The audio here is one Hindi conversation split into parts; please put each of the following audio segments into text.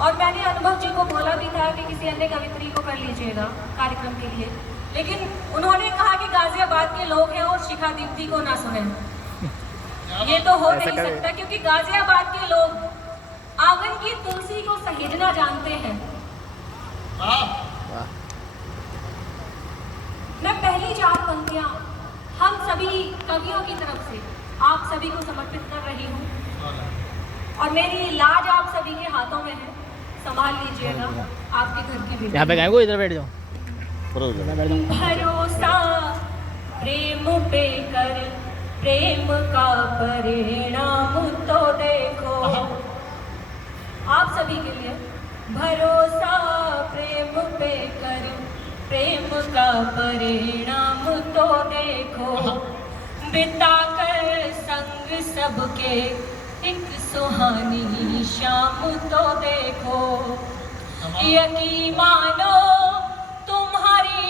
और मैंने अनुभव जी को बोला भी था कि किसी अन्य कवित्री को कर लीजिएगा कार्यक्रम के लिए, लेकिन उन्होंने कहा कि गाजियाबाद के लोग हैं और शिखा दीप्ति को ना सुने। ये तो हो नहीं सकता, क्योंकि गाजियाबाद के लोग आंगन की तुलसी को सहेजना जानते हैं। मैं पहली 4 पंक्तियां हम सभी कवियों की तरफ से आप सभी को समर्पित कर रही हूँ, और मेरी लाज आप सभी के हाथों में है, संभाल लीजिएगा। आपके घर की बेटी। यहाँ पे गए, इधर बैठ जाओ। भरोसा प्रेम पे कर, प्रेम का परिणाम तो देखो। आप सभी के लिए भरोसा प्रेम पे कर, प्रेम का परिणाम तो देखो। बिता कर संग सबके एक सुहानी शाम तो देखो। यकीन मानो तुम्हारी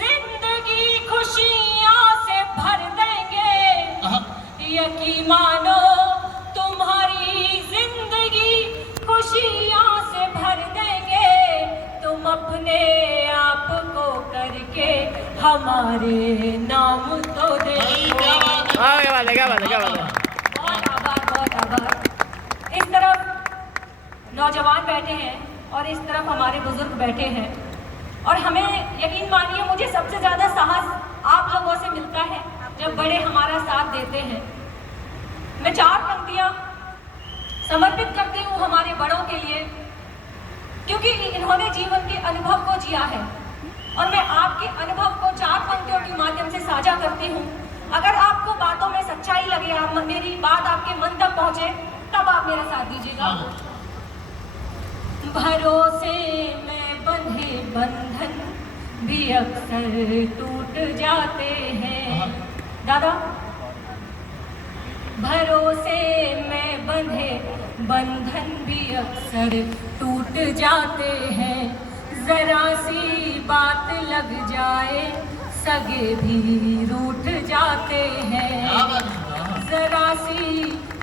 जिंदगी खुशियों से भर देंगे। यकीन मानो तुम्हारी जिंदगी खुशियों से भर देंगे। तुम अपने आप को करके हमारे नाम तो देखो। क्या बात है, क्या बात है, क्या बात है। बहुत आभार, बहुत आभार। इस तरफ नौजवान बैठे हैं और इस तरफ हमारे बुजुर्ग बैठे हैं, और हमें यकीन मानिए मुझे सबसे ज़्यादा साहस आप लोगों से मिलता है जब बड़े हमारा साथ देते हैं। मैं 4 पंक्तियां समर्पित करती हूँ हमारे बड़ों के लिए, क्योंकि इन्होंने जीवन के अनुभव को जिया है, और मैं आपके अनुभव को 4 पंक्तियों के माध्यम से साझा करती हूँ। अगर आपको बातों में सच्चाई लगे, आप मेरी बात आपके मन तक पहुँचे, तब आप मेरा साथ दीजिएगा। भरोसे में बंधे बंधन भी अक्सर टूट जाते हैं। दादा, भरोसे में बंधे बंधन भी अक्सर टूट जाते हैं। जरा सी बात लग जाए सगे भी रूठ जाते हैं। जरा सी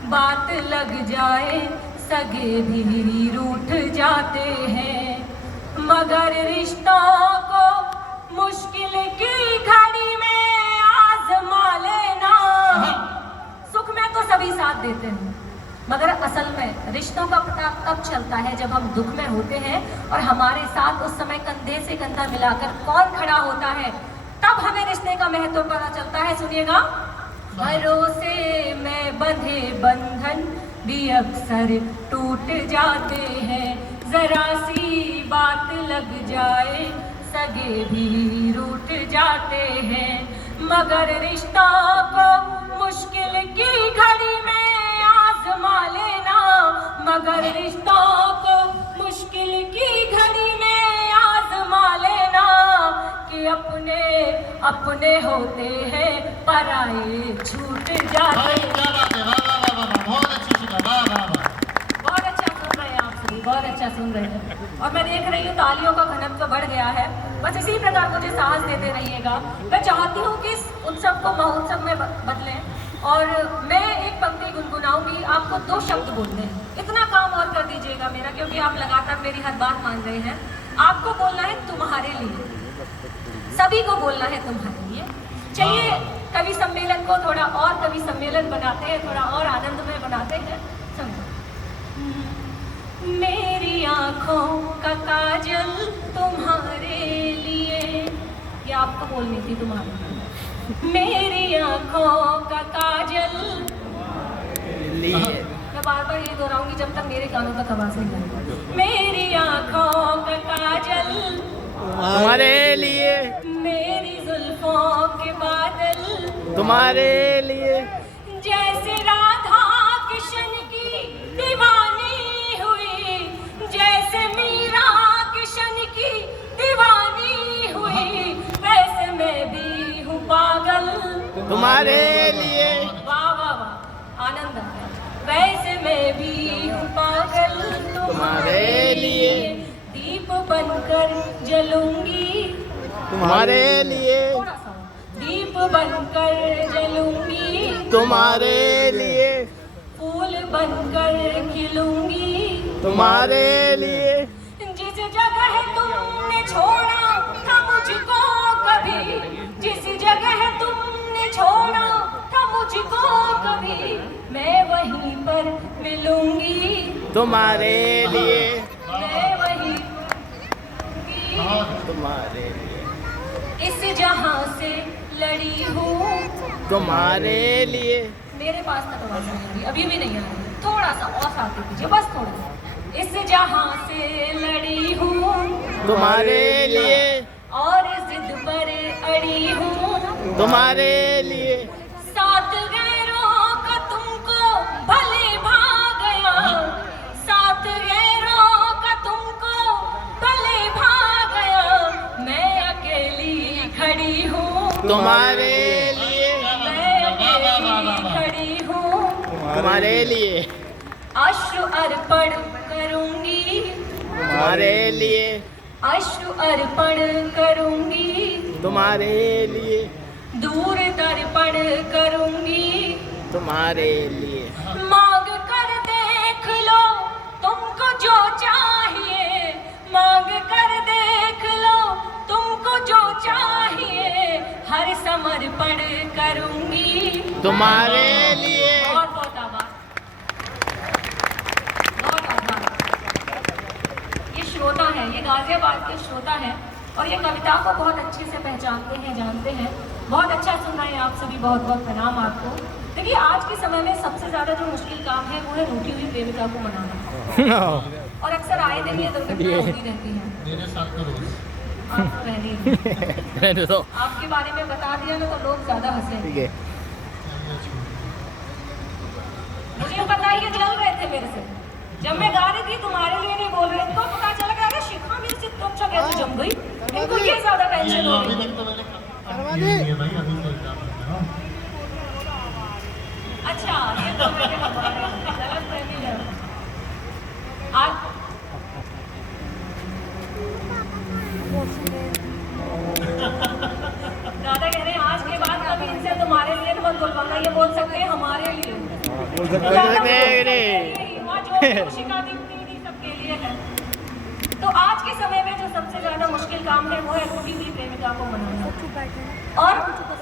बात लग जाए सगे भी रूठ जाते हैं। मगर रिश्तों को मुश्किल की घड़ी में आजमा लेना। सुख में तो सभी साथ देते हैं, मगर असल में रिश्तों का पता तब चलता है जब हम दुख में होते हैं, और हमारे साथ उस समय कंधे से कंधा मिलाकर कौन खड़ा होता है, तब हमें रिश्ते का महत्व पता चलता है। सुनिएगा, भरोसे में बंधे बंधन भी अक्सर टूट जाते हैं। जरा सी बात लग जाए सगे भी रूठ जाते हैं। मगर रिश्तों को मुश्किल की घड़ी में आजमा लेना। मगर रिश्तों को मुश्किल की घड़ी में आजमा लेना, कि अपने अपने होते हैं पराए छूट जाते हैं। बहुत अच्छा सुन रहे हैं आप सभी, बहुत अच्छा सुन रहे हैं, और मैं देख रही हूँ तालियों का घनत्व तो बढ़ गया है। बस इसी प्रकार मुझे साहस देते रहिएगा। मैं चाहती हूँ कि इस उत्सव को महोत्सव में बदलें, और मैं एक पंक्ति गुनगुनाऊंगी, आपको 2 शब्द बोलने हैं। इतना काम और कर दीजिएगा मेरा, क्योंकि आप लगातार मेरी हर बात मान रहे हैं। आपको बोलना है तुम्हारे लिए, सभी को बोलना है तुम्हारे लिए। चलिए कवि सम्मेलन को थोड़ा और कवि सम्मेलन बनाते हैं, थोड़ा और आनंदमय बनाते हैं। समझो। मेरी आंखों का काजल तुम्हारे लिए, ये आपको बोलनी थी, तुम्हारे लिए। मेरी आंखों का काजल लिए। मैं बार बार ये दोहराऊंगी जब तक मेरे कानों तक आवाज नहीं आएगी। मेरी आंखों का काजल तुम्हारे लिए, मेरी जुल्फों के बादल तुम्हारे लिए। जैसे राधा कृष्ण की दीवानी हुई, जैसे मीरा कृष्ण की दीवानी हुई, वैसे मैं भी हूँ पागल तुम्हारे लिए। वाह वाह वाह, आनंद आ गया। वैसे मैं भी हूँ पागल तुम्हारे लिए। दीप बनकर जलूंगी तुम्हारे लिए। थोड़ा सा। दीप बनकर जलूंगी तुम्हारे लिए। फूल बनकर खिलूंगी तुम्हारे लिए। मुझको कभी जिस जगह तुमने छोड़ा था मुझको कभी, मैं वहीं पर मिलूंगी तुम्हारे लिए, मैं वहीं तुम्हारे लिए, इस जहां से लड़ी हूँ तुम्हारे लिए। मेरे पास तक आवाज नहीं आ रही, अभी भी नहीं आ रही, थोड़ा सा और साथ दीजिए, बस थोड़ा सा। इस जहां से लड़ी हूँ तुम्हारे लिए, और जिद पर अड़ी हूँ तुम्हारे लिए, साथ गैरों का तुमको भले भाग गया, साथ गैरों का तुमको भले भाग गया, मैं अकेली खड़ी हूँ तुम्हारे लिए, मैं अकेली खड़ी हूँ, तुम्हारे लिए, अश्रु अर्पण करूंगी, तुम्हारे लिए, अश्रु अर्पण करूंगी, तुम्हारे लिए, दूर दर्पण करूंगी, तुम्हारे लिए, मांग कर देख लो तुमको जो चाहिए, मांग कर देख लो तुमको जो चाहिए, हर समर्पण करूंगी तुम्हारे लिए। बहुत बहुत आभार, बहुत आभार। ये श्रोता है, ये गाजियाबाद के श्रोता है और ये कविता को बहुत अच्छे से पहचानते हैं, जानते हैं, बहुत अच्छा सुन रहे हैं आप सभी, बहुत बहुत प्रणाम आपको। देखिए आज के समय में सबसे ज़्यादा जो मुश्किल काम है वो है रूठी हुई प्रेमिका को मनाना, और अक्सर आए दिन ये दुर्घटना होती रहती है। मेरे साथ तो रोज आप तो रहने ही रहने दो। आपके बारे में बता दिया ना तो लोग ज़्यादा हंसे। ठीक है। मुझे पता ही है, जल रहे थे मेरे से जब मैं गा रही थी, तुम्हारे लिए नहीं बोल रहे, तो पता चल गया शिखा मेरे से इतना अच्छा कैसे जम गई, इनको ये ज्यादा टेंशन हो अभी गई। तक तो मैंने ये भाई अभी तो एग्जाम है ना। अच्छा ये तो मैंने गलत फहमी है। आज दादा कह रहे हैं आज के बाद कभी इनसे तुम्हारे लिए मत बोलवाना, ये बोल सकते हैं हमारे लिए, बोल सकते हैं शिका दीदी सबके लिए है। तो आज के समय में जो सबसे ज्यादा मुश्किल काम है वो है रूठी हुई प्रेमिका को मनाना, और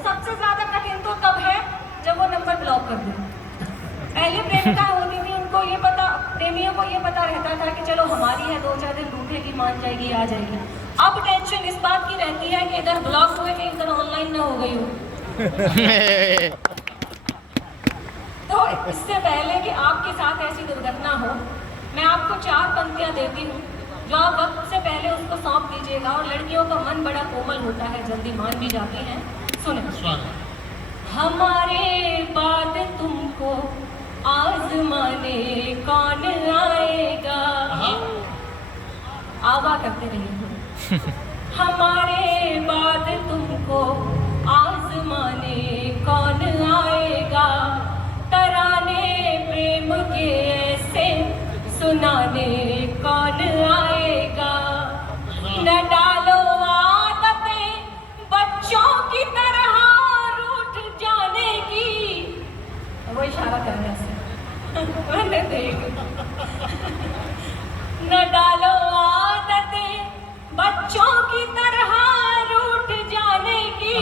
सबसे ज्यादा कठिन तो तब है जब वो नंबर ब्लॉक कर दे। पहले प्रेमिका होती थी, उनको ये पता, प्रेमियों को ये पता रहता था कि चलो हमारी है, 2-4 दिन रूठेगी, मान जाएगी, आ जाएगी। अब टेंशन इस बात की रहती है कि इधर ब्लॉक हुए कि इधर ऑनलाइन ना हो गई हो। तो इससे पहले कि आपके साथ ऐसी दुर्घटना हो, मैं आपको 4 पंक्तियां देती हूँ जो आप वक्त से पहले उसको सौंप दीजिएगा, और लड़कियों का मन बड़ा कोमल होता है, जल्दी मान भी जाती हैं। सुने। हमारे बाद तुमको आजमाने कौन आएगा, आवा करते रहिए। हमारे बाद तुमको आजमाने कौन आएगा, तराने प्रेम के ऐसे सुनाने कौन आएगा, न डालो आदतें बच्चों की तरह रूठ जाने की। वो इशारा कर रहे हैं मैंने देख। न डालो आदतें बच्चों की तरह रूठ जाने की,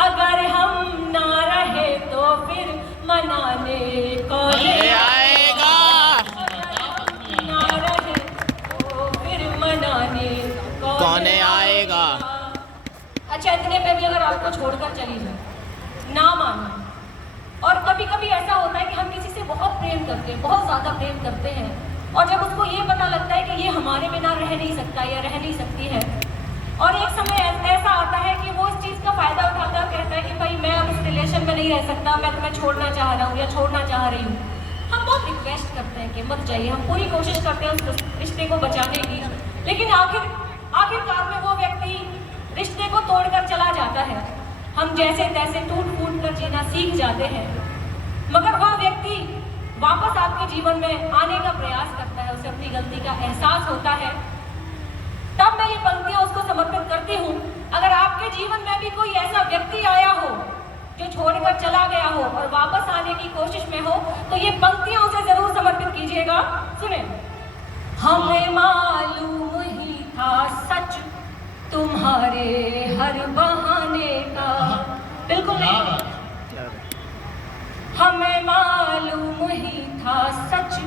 अगर हम ना रहे तो फिर मनाने कौन आएगा, ना रहे तो फिर मनाने कौन आएगा। अच्छा इतने पे भी अगर आपको छोड़कर चली जाए, ना मानो। और कभी कभी ऐसा होता है कि हम किसी से बहुत प्रेम करते हैं, बहुत ज़्यादा प्रेम करते हैं, और जब उसको ये पता लगता है कि ये हमारे बिना रह नहीं सकता या रह नहीं सकती है, और एक समय ऐसा आता है कि वो इस चीज़ का फ़ायदा उठाता है, कहता है कि भाई मैं अब इस रिलेशन में नहीं रह सकता, मैं तुम्हें छोड़ना चाह रहा हूँ या छोड़ना चाह रही हूँ। हम बहुत रिक्वेस्ट करते हैं कि मत जाइए, हम पूरी कोशिश करते हैं उस रिश्ते को बचाने की, लेकिन आखिरकार में वो व्यक्ति रिश्ते को तोड़कर चला जाता है। हम जैसे तैसे टूट फूट कर जीना सीख जाते हैं, मगर वह व्यक्ति वापस आपके जीवन में आने का प्रयास करता है, उसे अपनी गलती का एहसास होता है, तब मैं ये पंक्तियां उसको समर्पित करती हूँ। अगर आपके जीवन में भी कोई ऐसा व्यक्ति आया हो जो छोड़कर चला गया हो और वापस आने की कोशिश में हो, तो ये पंक्तियां उसे जरूर समर्पित कीजिएगा। सुने। हमें मालूम ही था सच तुम तुम्हारे हर बहाने का। बिल्कुल क्या नहीं, बात हमें मालूम ही था सच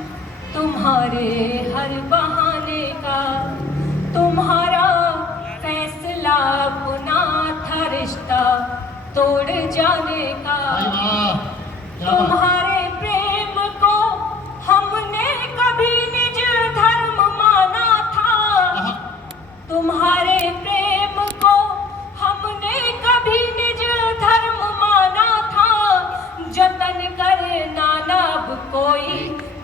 तुम्हारे हर बहाने का। तुम्हारा फैसला अपना था रिश्ता तोड़ जाने का। भाई वाह क्या बात तुम्हारे प्रेम को हमने कभी निज धर्म माना था। आहा, तुम्हारे प्रेम को हमने कभी निज धर्म माना था। जतन करना ना अब कोई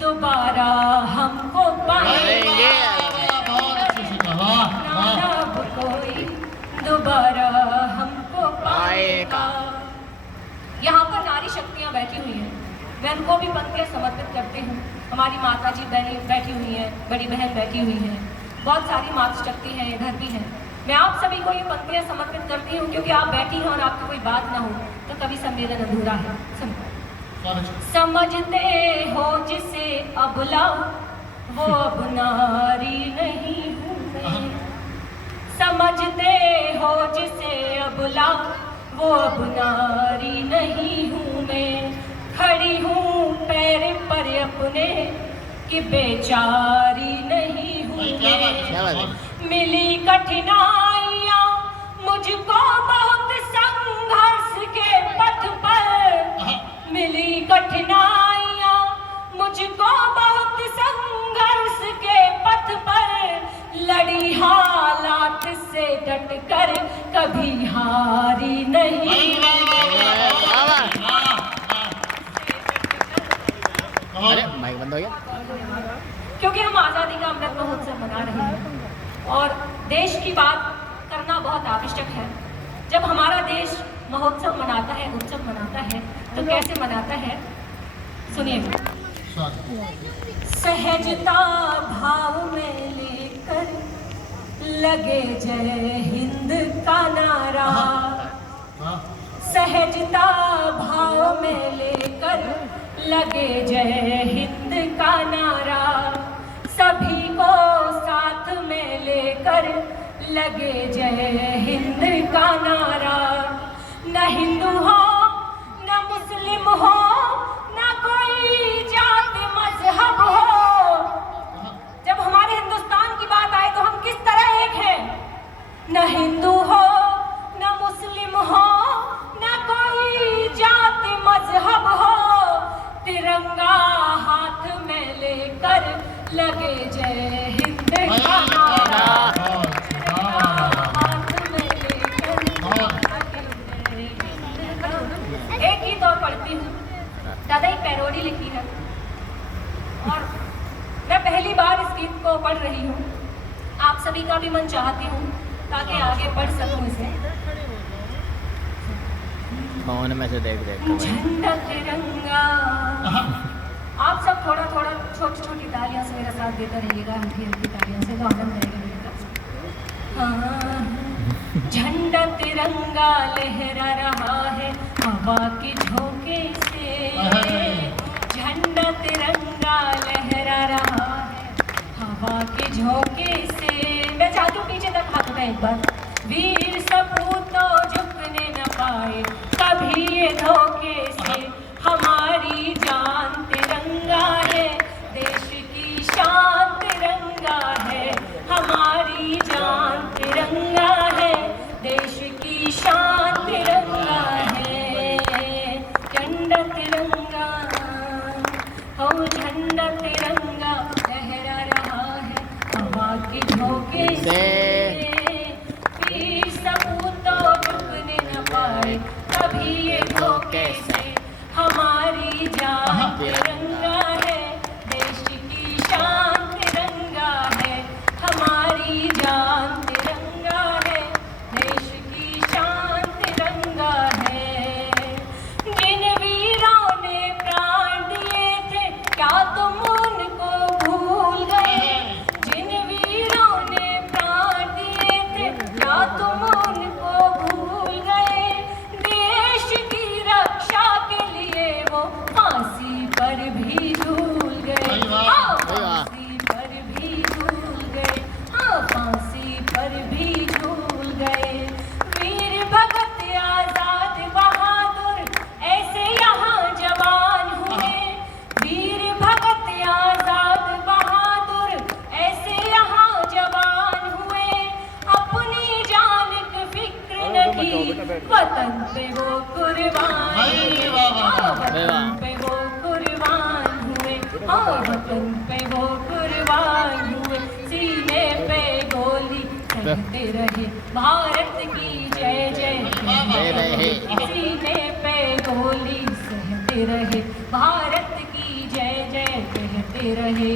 दोबारा हमको पाएगा। बहुत अच्छे से कहा वाह ना वाह अब कोई दोबारा हमको पाएगा। यहाँ पर नारी शक्तियाँ बैठी हुई हैं, मैं उनको भी पंक्तियाँ समर्पित करती हूँ। हमारी माता जी बैठी हुई हैं, बड़ी बहन बैठी हुई हैं, बहुत सारी मातृ शक्ति हैं, इधर भी हैं। मैं आप सभी को ये पंक्तियाँ समर्पित करती हूँ क्योंकि आप बैठी हैं और आपकी कोई बात ना हो तो कभी संवेदन अधूरा है। समझते हो जिसे अबला वो अब नारी नहीं हूँ मैं। समझते हो जिसे अबला वो अब नारी नहीं हूँ मैं। खड़ी हूँ पैर पर अपने कि बेचारी नहीं हूँ क्या बात क्या है बात है? मिली कठिनाइयाँ मुझको बहुत संघर्ष के पथ पर। मिली कठिनाइयाँ मुझको बहुत संघर्ष के पथ पर। लड़ी हालात से डट कर कभी हारी नहीं। अरे माइक बंद हो गया। क्योंकि हम आज़ादी का अमृत महोत्सव मना रहे हैं और देश की बात करना बहुत आवश्यक है। जब हमारा देश महोत्सव मनाता है, उत्सव मनाता है, तो कैसे मनाता है सुनिए। सहजता भाव में लेकर लगे जय हिंद का नारा। सहजता भाव में लेकर लगे जय हिंद का नारा। सभी को साथ में लेकर लगे जय हिंद का नारा। न हिंदू हो न मुस्लिम हो न कोई जात मजहब हो। जब हमारे हिंदुस्तान की बात आए तो हम किस तरह एक हैं। न हिंदू हो न मुस्लिम हो न कोई जात मजहब हो। तिरंगा हाथ में लेकर लगे जय हिंद का नारा। हाथ में लेकर लगे जय हिंद का नारा। एक गीत और पढ़ती हूँ, दादा एक पैरोडी लिखी है और मैं पहली बार इस गीत को पढ़ रही हूँ। आप सभी का भी मन चाहती हूँ ताकि आगे पढ़ सकूँ इसे। फोन में से देख देख झंडा तिरंगा। आप सब थोड़ा थोड़ा छोटी छोटी तालियों से मेरा साथ देते रहिएगा, हल्की हल्की तालियों से, तो आनंद आएगा मेरा। हाँ, झंडा तिरंगा लहरा रहा है हवा के झोंके से। झंडा तिरंगा लहरा रहा है हवा के झोंके से। मैं चाहती हूँ पीछे तक हाथ उठाएं एक बार। वीर सपूतों झुकने न पाए कभी ये धोखे से। हमारी जान तिरंगा है, देश की शान तिरंगा है। हमारी जान तिरंगा है, देश की शान तिरंगा है। झंडा तिरंगा हो, झंडा तिरंगा लहरा रहा है हवा के झोंके से। वीर सपूतों झुकने न पाए कभी ये धोखे से। हमारी जान तिरंगा है, देश की शान तिरंगा है। हमारी वतन पे वो कुर्बान भाई वाह वाह वाह। वतन पे वो कुर्बान हुए, हाँ वतन पे वो कुर्बान हुए, सीने पे गोली कहते रहे भारत की जय जय दे रहे। सीने पे गोली सहते रहे भारत की जय जय कहते रहे।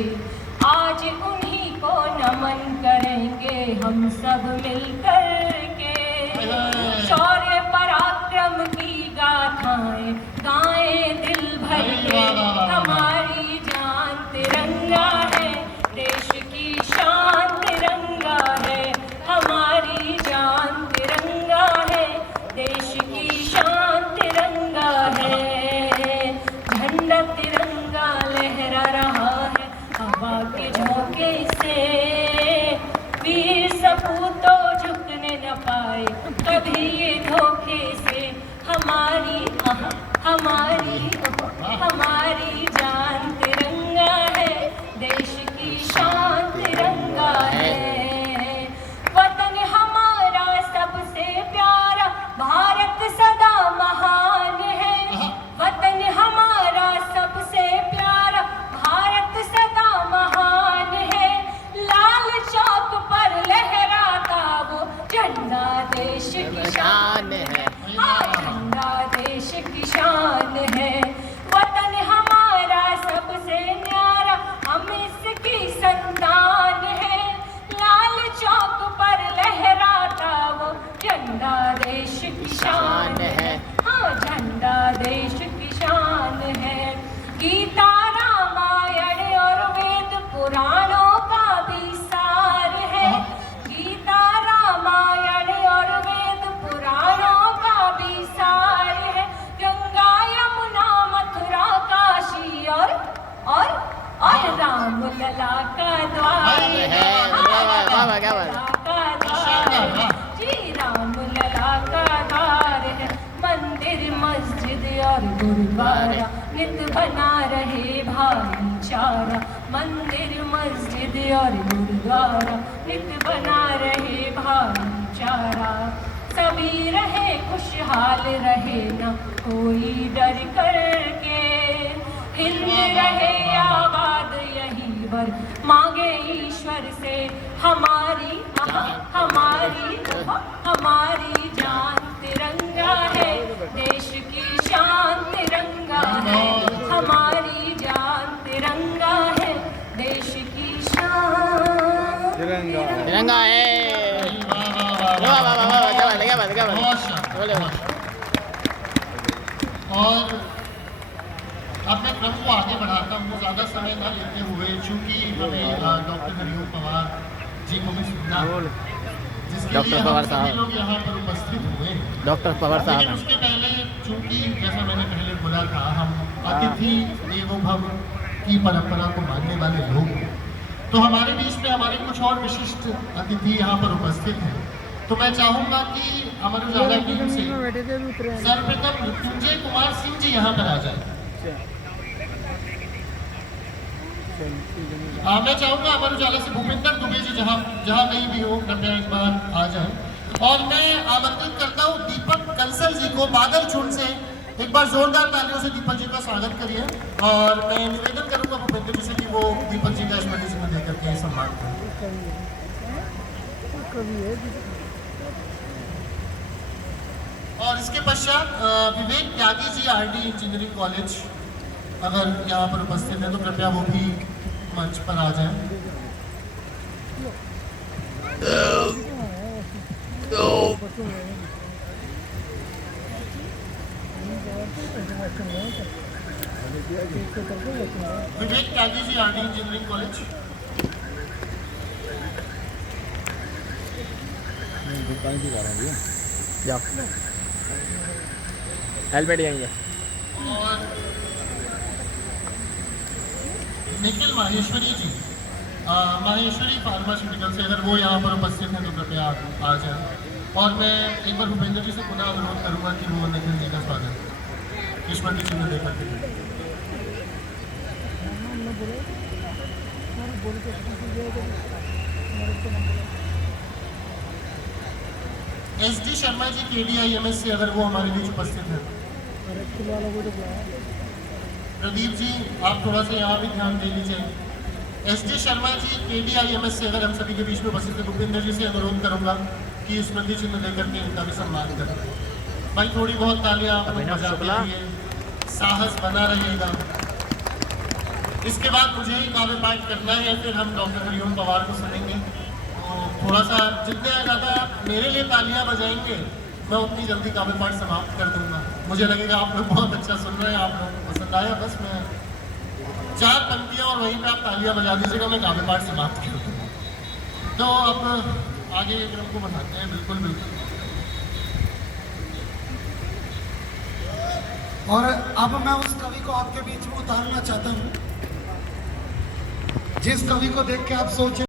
आज उन्हीं को नमन करेंगे हम सब मिलकर के, शौर्य पराक्रम की गाथाएं गाएं दिल भर के। हमारी जान तिरंगा है, देश की शान तिरंगा है, हमारी जान तिरंगा है, देश की शान तिरंगा है। झंडा तिरंगा लहरा रहा है हवा के झोंके से, वीर सपूतों झुकने न पाए कभी ये धोखे से। हमारी हमारी जान तिरंगा है, देश की शान तिरंगा है। वतन हमारा सबसे प्यारा, भारत सदा महान है। वतन हमारा सबसे प्यारा, भारत सदा महान है। लाल चौक पर लहराता वो झंडा देश की शान है, हाँ झंडा देश की शान है। वतन हमारा सबसे न्यारा, हम इसकी संतान है। लाल चौक पर लहराता वो झंडा देश की शान है, हाँ झंडा देश की शान है। गीता रामायण और वेद पुराणों का भी सार है। गीता रामायण और वेद पुराणों का भी सार है। गंगा यमुना मथुरा काशी और राम लला का द्वार है, जी राम लला का द्वार है। मंदिर मस्जिद और गुरुद्वारा नित बना रहे भाईचारा, मंदिर मस्जिद और गुरुद्वारा नित बना रहे भाईचारा। सभी रहे खुशहाल रहे न कोई डर करके, हिंद रहे आबाद यही वर मांगे ईश्वर से। हमारी जान तिरंगा है, देश की शान तिरंगा है। हमारी जान तिरंगा है, देश की शान तिरंगा है। वाह वाह वाह वाह, क्या बात है। बहुत शानदार। बोले और अब मैं क्रम को आगे बढ़ाता हूँ ज़्यादा समय न लेते हुए, चूँकि हमें डॉक्टर हरिओम पवार जी को भी सुनना है, जिसके डॉक्टर लिए हम पवार सभी साहब। लोग यहाँ पर उपस्थित हुए हैं। डॉक्टर पवार लेकिन साहब हैं। उसके पहले चूँकि जैसा मैंने पहले बोला था, हम अतिथि देवो भव की परंपरा को मानने वाले लोग हैं, तो हमारे बीच में हमारे कुछ और विशिष्ट अतिथि यहाँ पर उपस्थित हैं। तो मैं चाहूँगा कि अमर उजाला टीम से सर्वप्रथम मृत्युंजय कुमार सिंह जी यहाँ पर आ जाए। मैं चाहूँगा अमर उजाला से भूपेंद्र दुबे जी जहाँ कहीं भी हो कृपया इस बार आ जाए। और मैं आमंत्रित करता हूँ दीपक कंसल जी को बादल झुंड से, एक बार जोरदार तालियों से दीपक जी का स्वागत करिए। और मैं निवेदन करूँगा भूपेंद्र जी से कि वो दीपक जी का स्मृति चिन्ह देकर के सम्मान करें। और इसके पश्चात विवेक Tyagi ji RD engineering college अगर यहाँ पर उपस्थित है तो कृपया वो भी मंच पर आ जाएं। विवेक Tyagi ji RD engineering college. जाओ, हेलमेट देंगे। और निखिल माहेश्वरी जी माहेश्वरी फार्मास्यूटिकल से अगर वो यहाँ पर उपस्थित हैं तो कृपया आ जाए। और मैं एक बार भूपेंद्र जी से पुनः अनुरोध करूँगा कि वो निखिल जी का स्वागत स्मृति चिन्ह देकर के। SD शर्मा जी KDIMS से अगर वो हमारे बीच उपस्थित है। प्रदीप जी आप थोड़ा सा यहाँ भी ध्यान दे लीजिए। SD शर्मा जी KDIMS से अगर हम सभी के बीच में उपस्थित है। भूपेंद्र जी से अनुरोध करूंगा कि स्मृति चिन्ह देकर के इनका भी सम्मान करें। भाई थोड़ी बहुत तालियां आप लोग बजाते रहिए, साहस बना रहेगा। इसके बाद मुझे ही काव्य पाठ करना है, फिर हम डॉक्टर हरिओम पवार को सुनेंगे। तो थोड़ा सा जितने ज़्यादा मेरे लिए तालियां बजाएंगे मैं उतनी जल्दी काव्य पाठ समाप्त कर दूंगा। मुझे लगेगा आप लोग बहुत अच्छा सुन रहे हैं, आप लोगों को पसंद आया। बस मैं 4 पंक्तियां और वहीं पे आप तालियां बजा दीजिएगा, मैं काव्य पाठ समाप्त कर दूंगा। तो अब आगे क्रम को बढ़ाते हैं। बिल्कुल बिल्कुल। और अब मैं उस कवि को आपके बीच में उतारना चाहता हूँ जिस कवि को देख के आप सोचे